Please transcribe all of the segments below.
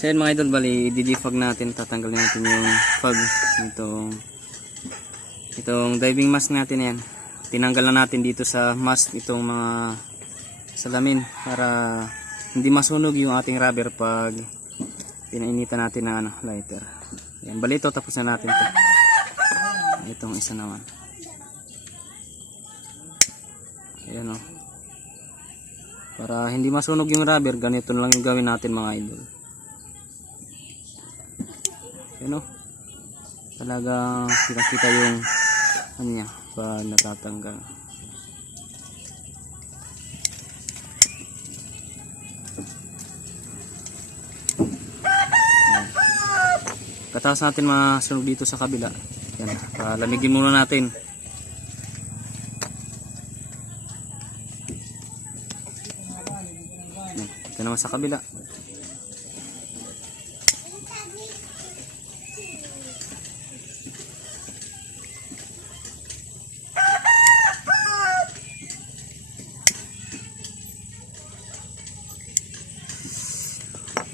So yan mga idol, bali didifog natin, tatanggalin natin yung fog itong diving mask natin. Yan, tinanggal na natin dito sa mask itong mga salamin para hindi masunog yung ating rubber pag pinainitan natin ng lighter. Yan, bali ito tapos na natin to. Itong isa naman, ayan o, para hindi masunog yung rubber, ganito na lang yung gawin natin mga idol. Ayan o, talagang kita yung ano niya pag natatanggal. Katapos natin masunog dito sa kabila, yan, palamigin muna natin. Ito naman sa kabila.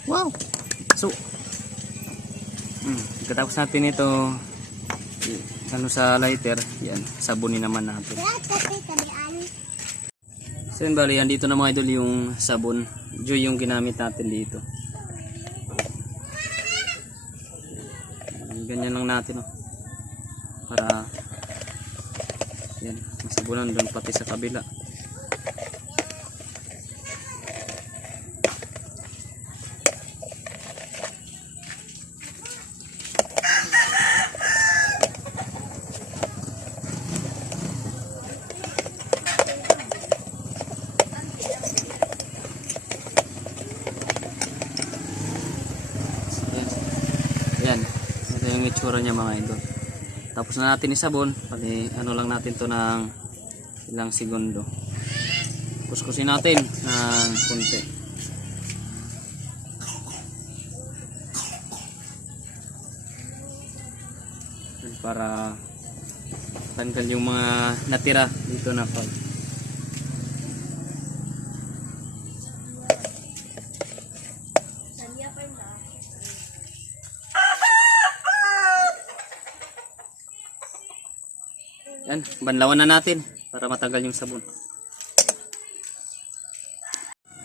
Wow! So, katapos natin ito ano sa lighter, yan, sabunin naman natin. So yun, bali, yan dito na mga idol yung sabon. Joy yung ginamit natin dito. Ganyan lang natin, oh, para yan, masabunan doon pati sa kabila. Yan, ito yung itsura niya mga idol. Tapos na natin isabon, pati ano lang natin to ng ilang segundo. Kuskusin natin ng konti. Para tanggal yung mga natira dito na fog. Yan, banlawan na natin para matanggal yung sabon.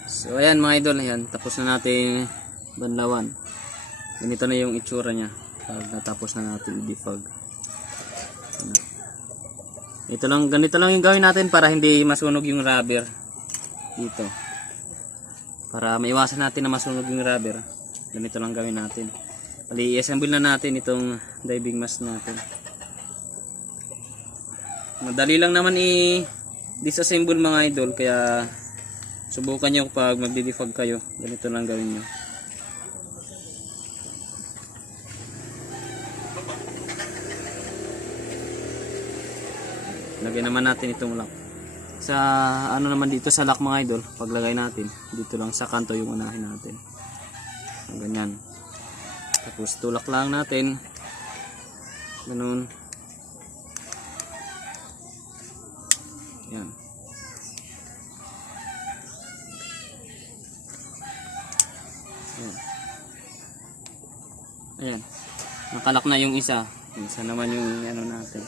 So ayan mga idol, ayan, tapos na natin banlawan. Ganito na yung itsura niya pag natapos na natin i-defog. Ito lang, ganito lang yung gawin natin para hindi masunog yung rubber dito. Para maiwasan natin na masunog yung rubber, ganito lang gawin natin. Bali, i-assemble na natin itong diving mask natin. Madali lang naman i-disassemble mga idol, kaya subukan nyo pag magdi-defog kayo, ganito lang gawin nyo. Lagyan naman natin itong lock. Sa ano naman dito sa lock mga idol, paglagay natin, dito lang sa kanto yung unahin natin. Ganyan. Tapos tulak lang natin. Ganun. Yan. Ayan. Ayan. Nakalak na yung isa. Yung isa naman yung ano natin.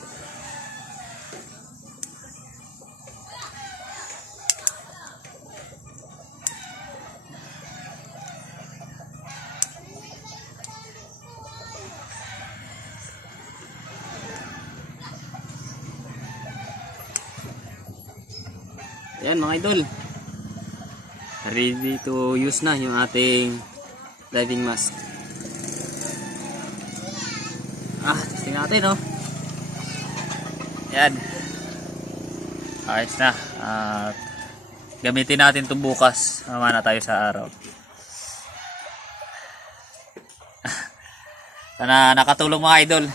Ayan mga idol, ready to use na yung ating diving mask. Testing natin, oh. Ayan, ayos na. At gamitin natin ito bukas, mamana tayo sa araw. Sana nakatulong mga idol.